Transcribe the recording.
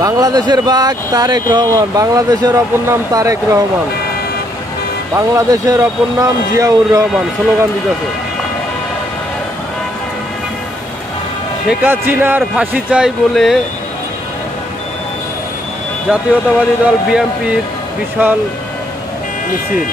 বাংলাদেশের বাঘ তারেক রহমান, বাংলাদেশের অপর নাম তারেক রহমান, বাংলাদেশের অপর নাম জিয়াউর রহমান স্লোগান দিতেছে। শেখ হাসিনার ফাঁসি চাই বলে জাতীয়তাবাদী দল বিএনপির বিশাল মিছিল।